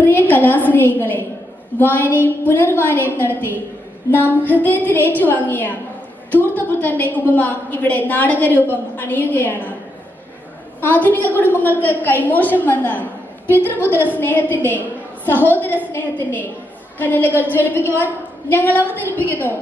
പ്രിയ കലാസ്നേഹികളെ, വായനയും പുനർവായനയും നടത്തി നാം ഹൃദയത്തിൽ ഏറ്റുവാങ്ങിയ ധൂർത്തപുത്രന്റെ ഉപമ ഇവിടെ നാടകരൂപം അണിയുകയാണ്. ആധുനിക കുടുംബങ്ങൾക്ക് കൈമോശം വന്ന പിതൃപുത്ര സ്നേഹത്തിന്റെ, സഹോദര സ്നേഹത്തിന്റെ കനലുകൾ ജ്വലിപ്പിക്കുവാൻ ഞങ്ങൾ അവതരിപ്പിക്കുന്നു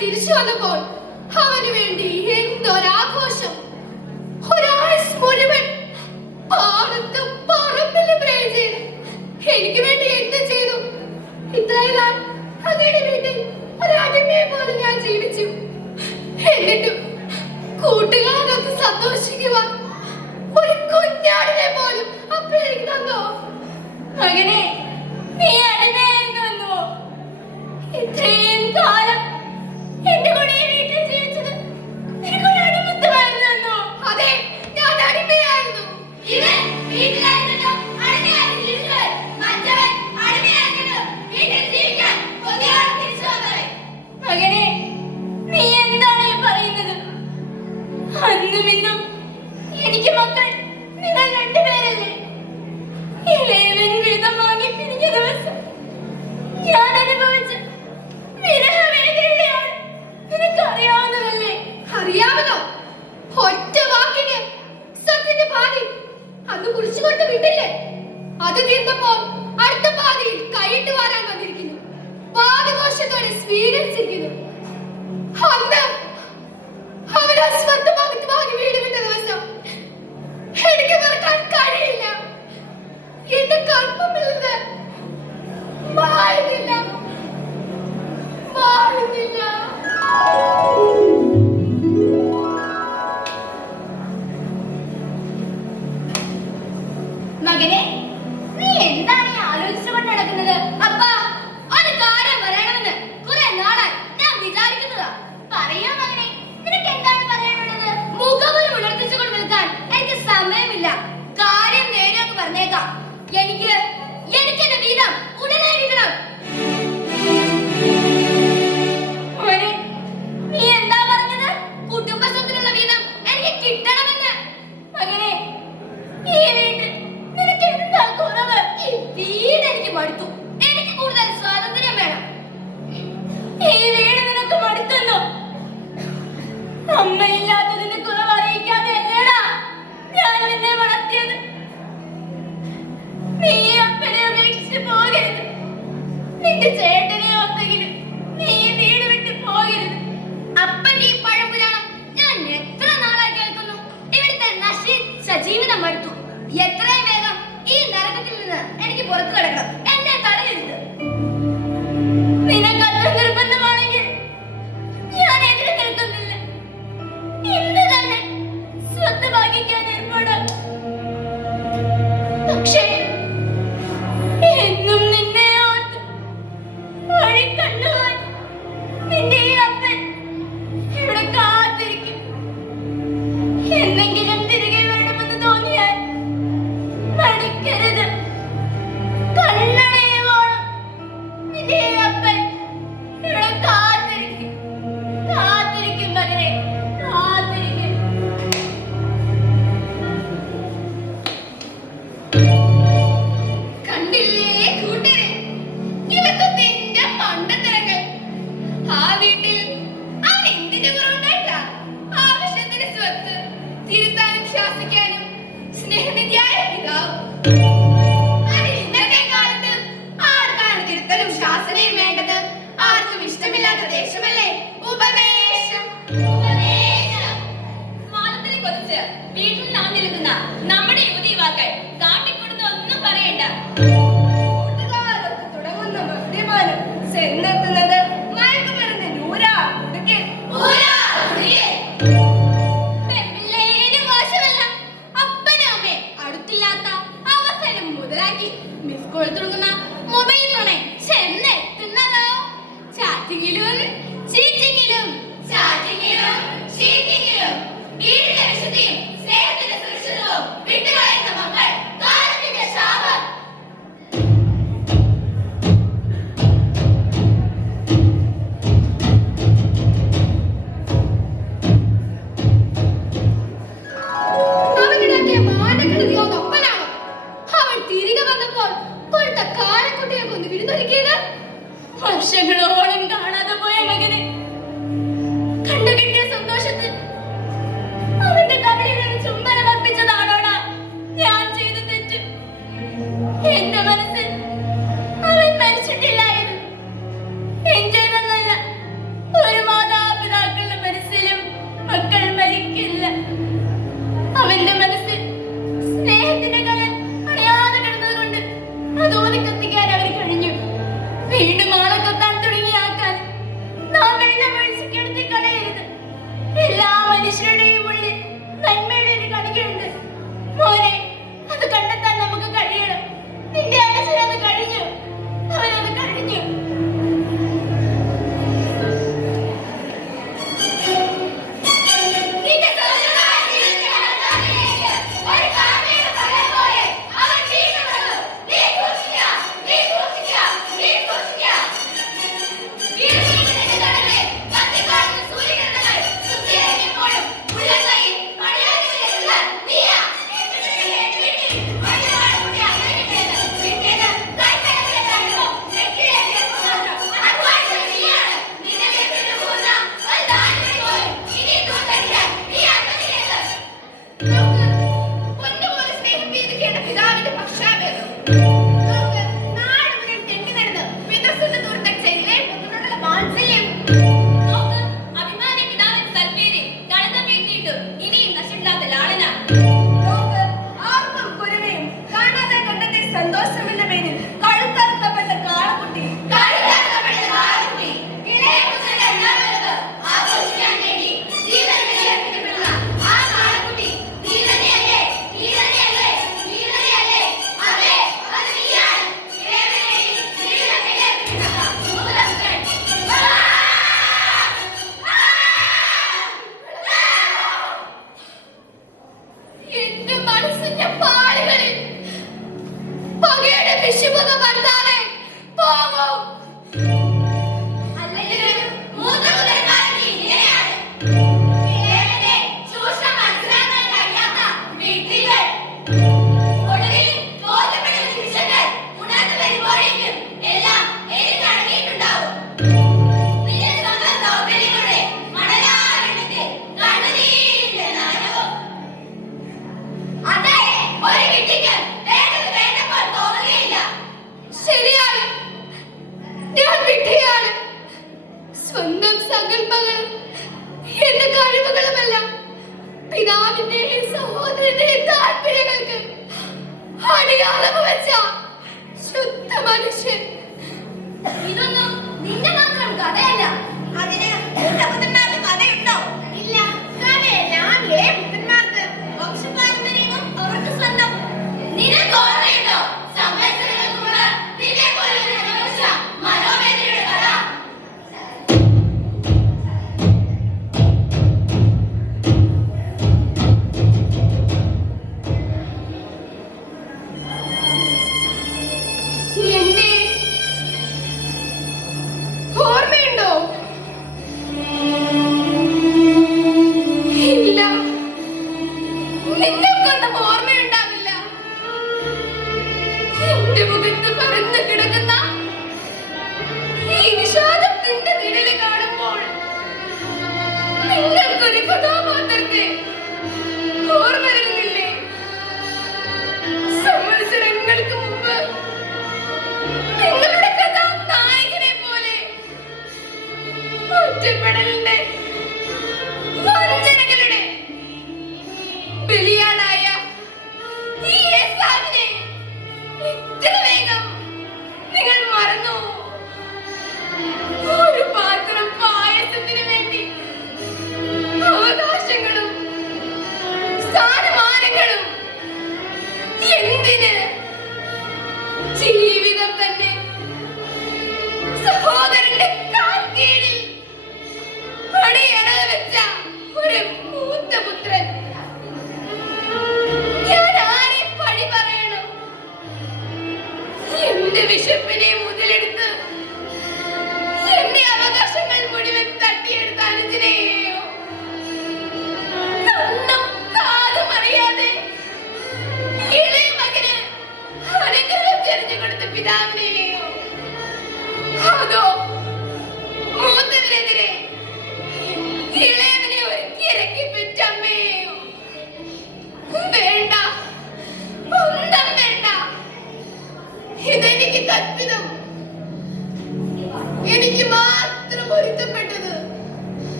തിരിച്ചു വന്നപ്പോൾ അവന് വേണ്ടി എന്തൊരാഘോഷം! ഒരാഴ്ച മുഴുവൻ പാടത്തും പറമ്പിലും പ്രേ ചെയ്തു. എനിക്ക് വേണ്ടി എന്ത് ചെയ്തു? ഇത്രയെല്ലാം അങ്ങയുടെ വീട്ടിൽ ഒരടിമയെ പോലെ ഞാൻ ജീവിച്ചു. എന്നിട്ടും കൂട്ടുകാരൊക്കെ സന്തോഷിക്കുവാൻ ഒരു കുഞ്ഞാടിനെ പോലും അപ്പോഴേക്ക് തന്നോ? മകനെ, നീ അടിമയായിരുന്നു വന്നുവോ? ഇത്രയും കാലം എന്റെ കൂടെ വീട്ടിൽ ജീവിച്ചത് നിനക്കൊരു അടിമത്തമായിരുന്നു വന്നോ? അതെ, ഞാൻ അടിമയായിരുന്നു. ഇവൻ വീട്ടിലായിരുന്നു അടിമയായി ജീവിച്ചവൻ, മറ്റവൻ അടിമയായിരുന്നു വീട്ടിൽ ജീവിക്കാൻ കൊതിയോടെ തിരിച്ചു വന്നവൻ. മകനെ, നീ എന്താണ് ഈ പറയുന്നത്? അന്നും ഇന്നും എനിക്ക് മക്കൾ നിങ്ങൾ രണ്ടുപേരല്ലേ? ഇളയവൻ വിധം വാങ്ങി പിരിഞ്ഞ ദിവസം ഞാൻ അനുഭവിച്ച വിരഹവേദനയാണ് നിനക്ക് അറിയാവുന്നതല്ലേ? അറിയാമല്ലോ. ഒറ്റ കുറിച്ചു കൊണ്ട് വിട്ടില്ലേ? അത് തീർന്നപ്പോ അടുത്ത പാതിയിൽ കൈയിട്ട് വാരാൻ വന്നിരിക്കുന്നു. വാദഘോഷത്തോടെ സ്വീകരിച്ചിരിക്കുന്നു. അന്ന് അവരാ സ്വന്തമാക്കി വാങ്ങി വീട് വിട്ട ദിവസം എനിക്ക് മറക്കാൻ കഴിയില്ല. എന്റെ കർമ്മമിൽ നിന്ന് മാറുന്നില്ല. മകനെ, നീ എന്താണ് ഈ ആലോചിച്ചുകൊണ്ട് നടക്കുന്നത്? അപ്പാ, ഒരു കാര്യം പറയണമെന്ന് കുറെ നാളായി ഞാൻ വിചാരിക്കുന്നതാ. പറയാ മകനെ, നിനക്ക് എന്താണ് പറയാനുള്ളത്? മുഖം ഉണർത്തിച്ചുകൊണ്ട് നിൽക്കാൻ എനിക്ക് സമയമില്ല. കാര്യം നേരെയൊന്ന് പറഞ്ഞേക്കാം. എനിക്ക് എന്റെ വീതം ഉടനെ കിട്ടണം. നീ എന്താ പറഞ്ഞത്? കുടുംബസ്വത്തിനുള്ള വീതം എനിക്ക് കിട്ടണമെന്ന്. മകനെ, ഈ വീട്ടിൽ നിനക്ക് എന്താ കുറവ്? ഈ വീട് എനിക്ക് മടുത്തു. എനിക്ക് കൂടുതൽ സ്വാതന്ത്ര്യം വേണം. ഈ വീട് നിനക്ക് മടുത്തുന്നോ? അമ്മയില്ലാത്തതിന്റെ കുറവ് അറിയിക്കാതെ അല്ലേടാ ഞാൻ നിന്നെ വളർത്തിയത്. നീ അപ്പനെ ഉപേക്ഷിച്ച് പോകരുത്. നിന്റെ ചേട്ടനെ ഓർത്തെങ്കിലും നീ ഈ വീട് വിട്ട് പോകരുത്. അപ്പൻ ഈ പഴംപുരാണം ഞാൻ എത്ര നാളായി കേൾക്കുന്നു. ഇവിടുത്തെ നശിച്ച ജീവിതം മടുത്തു. എത്രയും വേഗം ഈ നരകത്തിൽ നിന്ന് എനിക്ക് പുറത്തു കിടക്കണം. എന്നെ തടയരുത്. നിനക്കത്ര നിർബന്ധമാണെങ്കിൽ ഞാൻ എതിരെ കേൾക്കുന്നില്ല. ഇന്ന് തന്നെ സ്വത്ത് ഭാഗിക്കാൻ ഏർപ്പാടാണ്. പക്ഷേ എന്നും നിന്നെ ഓർത്ത് വഴിക്കണ്ണുവാൻ നിന്റെ ഈ അപ്പൻ ഇവിടെ കാത്തിരിക്കും. എന്തെങ്കിലും തിരികെ വേണമെന്ന് തോന്നിയാൽ മടിക്കരുത്. കണ്ണടയുവോളം നിന്റെ ഈ അപ്പൻ ഇവിടെ കാത്തിരിക്കും. കാത്തിരിക്കും മകനെ, കാത്തിരിക്കും. കണ്ടില്ലേ കൂട്ടരെ, ഇതൊക്കെ നിന്റെ പണ്ടത്തിരങ്ങൾ. ആ വീട്ടിൽ അവൻ എന്തിന്റെ കുറവുണ്ടായിട്ടാ? ആവശ്യത്തിന് സ്വത്ത്, തിരുത്താനും ശാസിക്കാനും സ്നേഹനിധിയായ പിതാവ്. അതിന് ഇന്നത്തെ കാലത്ത് ആർക്കാണ് തിരുത്തലും ശാസനയും വേണ്ടത്? ആർക്കും ഇഷ്ടമില്ലാത്ത ദേശമല്ലേ ഉപദേശം. മാനത്തിനെ കൊതിച്ച് വീട്ടിൽ നാം നിൽക്കുന്ന നമ്മുടെ യുവതി യുവാക്കൾ കാട്ടിക്കൊടുന്ന ഒന്നും പറയണ്ട. കൂട്ടുകാർക്ക് തുടങ്ങുന്ന മദ്യപാനം ചെന്നെത്തുന്നത് മയക്കുമരുന്ന് നൂറാ കുടുക്കിൽ. പെൺപിള്ളേരിന് മോശമല്ല. അപ്പനും അമ്മയും അടുത്തില്ലാത്ത അവസരം മുതലാക്കി മിസ് കോൾ തുടങ്ങുന്ന മൊബൈൽ ഫോണെ ചെന്നെത്തുന്നതോ ചാറ്റിങ്ങിലും ചീറ്റിങ്ങിലും വീടിന്റെ വിശുദ്ധിയും സ്നേഹത്തിന്റെ സുരക്ഷിതവും വിട്ടുകളയുന്ന മക്കൾ കാലത്തിന്റെ ശാപം. കിട്ടും. ഇനിയും നശിക്കാത്ത ലാളന. നോക്ക്, ആർക്കും കുരുവിയും കാണാതെ കണ്ടെത്തിയ സന്തോഷം എന്ന പേരിൽ കഴുത്തറുക്കപ്പെട്ട കാളക്കുട്ടി. ഇളയ പുത്രന്റെ ഉണ്ണാവിളക്ക് ആഘോഷിക്കാൻ വേണ്ടി ജീവൻ ബലിയർപ്പിക്കപ്പെടുന്ന ആ കാളക്കുട്ടി നീ തന്നെയല്ലേ? നീ തന്നെയല്ലേ? നീ തന്നെയല്ലേ? അതെ, അത് നീയാണ്. ഇളയവന് വേണ്ടി ജീവൻ ബലിയർപ്പിക്കപ്പെട്ട മൂലപുത്രൻ. എന്റെ മനസ്സിന്റെ പാടുകളിൽ പകയുടെ വിഷുപക ഭർത്താവേ പോകും. അല്ലെങ്കിലും മൂത്തപുത്രന്മാർ നീ ഇങ്ങനെയാണ്. ഇളയവന്റെ ചൂഷണം മനസ്സിലാക്കാൻ കഴിയാത്ത വിഡ്ഢികൾ. ഒടുവിൽ തോറ്റപ്പെടുന്ന നിമിഷങ്ങൾ ഉണർന്നു വരുമ്പോഴേക്കും എല്ലാം എരിഞ്ഞടങ്ങിയിട്ടുണ്ടാവും. നിന്റെ സ്വന്തം ദൗർബല്യങ്ങളുടെ മണലാരണ്യത്തിൽ കണ്ണുനീരിന്റെ നനവും. അതെ, ഒരു വിഡ്ഢിക്ക് വേണ്ടത് വേണ്ടപ്പോൾ തോന്നുകയില്ല. ശരിയാണ്, ഞാൻ വിഡ്ഢിയാണ്. സ്വന്തം സങ്കല്പങ്ങളും എന്റെ കഴിവുകളുമെല്ലാം പിതാവിന്റെയും സഹോദരന്റെയും താല്പര്യങ്ങൾക്ക് അടിയാളവ് വെച്ച ശുദ്ധ മനുഷ്യൻ. ഇതൊന്നും നിന്റെ മാത്രം കഥയല്ല. അതിന് പുത്രന്മാർക്ക് കഥയുണ്ടോ? ഇല്ല, കഥയെല്ലാം ഇളയ പുത്രന്മാർക്ക് വംശപാരമ്പര്യവും അവർക്ക് സ്വന്തം. നിനക്ക് ഓർമ്മയുണ്ടോ സംവത്സരങ്ങൾക്ക് മുമ്പ് നിന്നെ പോലെ അനുഭവിച്ച മനോവേദനയുടെ കഥ? എന്നെ ഓർമ്മയുണ്ടോ? ഇല്ല, നിങ്ങൾക്കൊന്നും ഓർമ്മയുണ്ടാവില്ല. എന്റെ മുഖത്ത് പരന്നു കിടക്കുന്ന ഈ വിഷാദത്തിന്റെ നിഴല് കാണുമ്പോൾ നിങ്ങൾക്കൊരു കഥാപാത്രത്തെ ഓർമ്മ വരുന്നില്ലേ? സംവത്സരങ്ങൾക്ക് മുമ്പ് നിങ്ങളുടെ കഥാനായകനെ പോലെ ഒറ്റപ്പെടലിന്റെ വഞ്ചനകളുടെ ബലിയാടായ ഈ ഏസാവിനെ ഇത്ര വേഗം നിങ്ങൾ മറന്നു. ഒരു പാത്രം പായസത്തിന് വേണ്ടി അവകാശങ്ങളും സ്ഥാനമാനങ്ങളും എന്തിന്? ജീവിതം തന്നെ സഹോദരന്റെ കാൽക്കീഴിൽ പണിയടവ് വെച്ച ഒരു മൂത്തപുത്രൻ. ഞാൻ ആരെ പഴി പറയണം? എന്റെ വിശപ്പിനെ മുതലെടുത്ത് എന്റെ അവകാശങ്ങൾ മുഴുവൻ തട്ടിയെടുത്ത അനുജനെയോ? കണ്ണും കാതും അറിയാതെ ഇളയ മകന് അനുഗ്രഹം തിരഞ്ഞു കൊടുത്ത്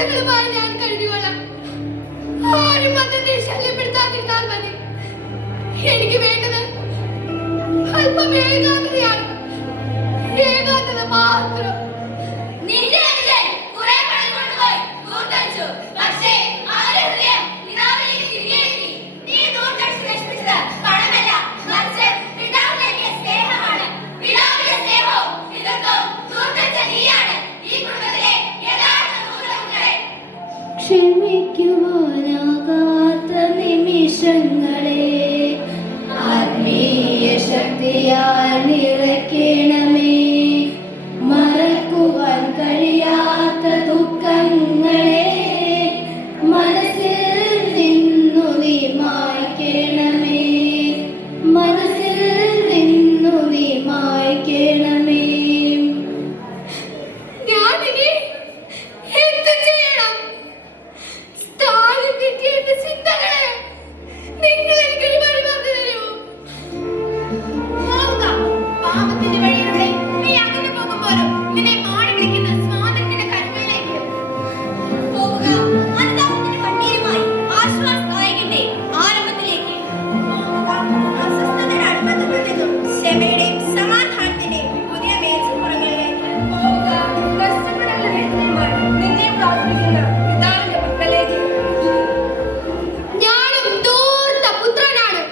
ചിന്തകളുമായി ഞാൻ കഴിഞ്ഞുകൊള്ളാം. ആരും അതെന്നെ ശല്യപ്പെടുത്താതിരുന്നാൽ മതി. എനിക്ക് വേണ്ടത് അല്പം ഏകാന്തതയാണ്. ഏകാന്തത മാത്രം. നിന്റെ അനുജൻ കുറെ പണം കൊണ്ടുപോയി ദൂർത്തടിച്ചു. പക്ഷേ അവന്റെ ഹൃദയം പിതാവിലേക്ക് തിരികെ എത്തി. നീ ദൂർത്തടിച്ച് നശിപ്പിച്ചത് പണമല്ല, മറിച്ച് പിതാവിലേക്ക് സ്നേഹമാണ്. പിതാവിന്റെ സ്നേഹവും പിതൃത്വവും ദൂർത്തടിച്ച നീയാണ് ഈ കുടുംബത്തിലെ യഥാർത്ഥ ദൂർത്തപുത്രൻ. ക്ഷമിക്കുവാനാകാത്ത നിമിഷങ്ങളെ ആത്മീയ ശക്തിയാൽ നിറയ്ക്കണമേ. മറക്കുവാൻ കഴിയാത്ത ദുഃഖങ്ങളെ മനസ്സിൽ നിന്നു നീ മായ്ക്കണമേ. മനസ്സിൽ നിന്നു നീ മായ്ക്കണമേ. ഞാനിനി എന്ത് ചെയ്യണം? സ്ഥാനം കിട്ടിയ എന്റെ ചിന്തകളെ നിങ്ങൾ എനിക്കൊരു വഴി പറഞ്ഞു തരൂ. പോവുക. പാപത്തിന്റെ വഴിയിലൂടെ നീ അങ്ങനെ പോകുമ്പോഴും നിന്നെ മാടി വിളിക്കുന്ന സ്വാതന്ത്ര്യത്തിന്റെ കരങ്ങളിലേക്ക് പോവുക. അനുതാപത്തിന്റെ കണ്ണീരുമായി ആശ്വാസദായകന്റെ ആരംഭത്തിലേക്ക് പോവുക. അസ്വസ്ഥതയുടെ അടിമത്തത്തിൽ നിന്നും ക്ഷമയുടെയും സമാധാനത്തിന്റെയും പുതിയ മേച്ചിൽപ്പുറങ്ങളിലേക്ക് പോവുക. കഷ്ടപ്പെടാനുള്ള വേദനയുമായി നിന്നെ പ്രാർത്ഥിക്കുന്ന പിതാവിന്റെ മക്കളിലേക്ക്. ഞാനും ധൂർത്ത പുത്രനാണ്.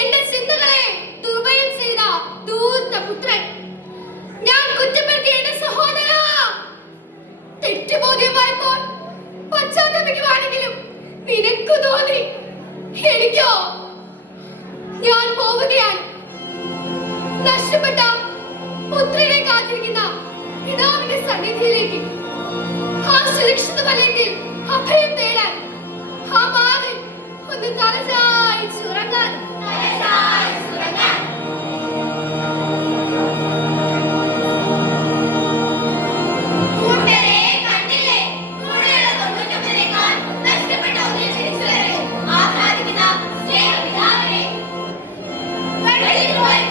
എന്റെ ചിന്തകളെ ദുർബലം ചെയ്ത ധൂർത്ത പുത്രൻ. ഞാൻ കുറ്റപ്പെടുത്തിയ എന്റെ സഹോദരാ, തെറ്റുബോധ്യമായപ്പോൾ പശ്ചാത്തപിക്കുവാണെങ്കിലും നിനക്ക് തോന്നി, എനിക്കോ? ഞാൻ പോവുകയാണ്. നഷ്ടപ്പെട്ട പുത്രനെ കാത്തിരിക്കുന്ന പിതാവിന്റെ സന്നിധിയിലേക്ക്. ആ സുരക്ഷിത വലയത്തിൽ അഭയം തേടാൻ, ആ മാറിൽ ഒന്ന് തലചായിച്ചുറങ്ങാൻ. കൂട്ടരെ കണ്ടില്ലേ? കൂടെയുള്ള 99 നഷ്ടപ്പെട്ട ഒന്നിൽ ജനിച്ചവരെ ആഹ്ലാദിക്കുന്ന സ്നേഹപിതാവിനെ. വെളിയിൽ പോയി